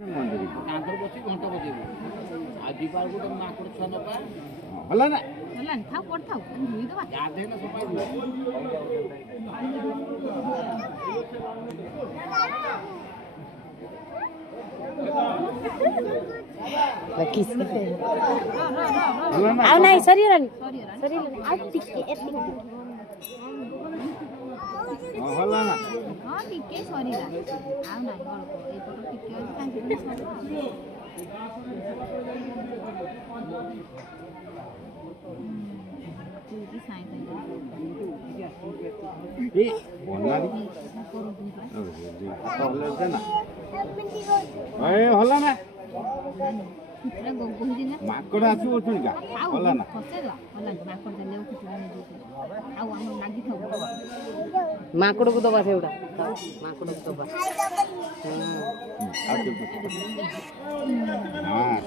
conquer बसी घंटा बजेबो आ दीपार को माकड़ छुआ नपा होला ना था पड़ था धुई दबा गाधे ना सफाई किस आ नहीं शरीर आ टिके एतिक होला ना हां टिके शरीर आ नहीं अल्प ए पट टिके कांची ए होला दी होला ना ए होला ना कुतरा गोगो दिन माकड़ आसु तुई का होला ना फसेला होला माकड़ देले कुतरा ने जो आ हम लागी थब माकड़ को दबा सेउडा माकड़ को दबा हां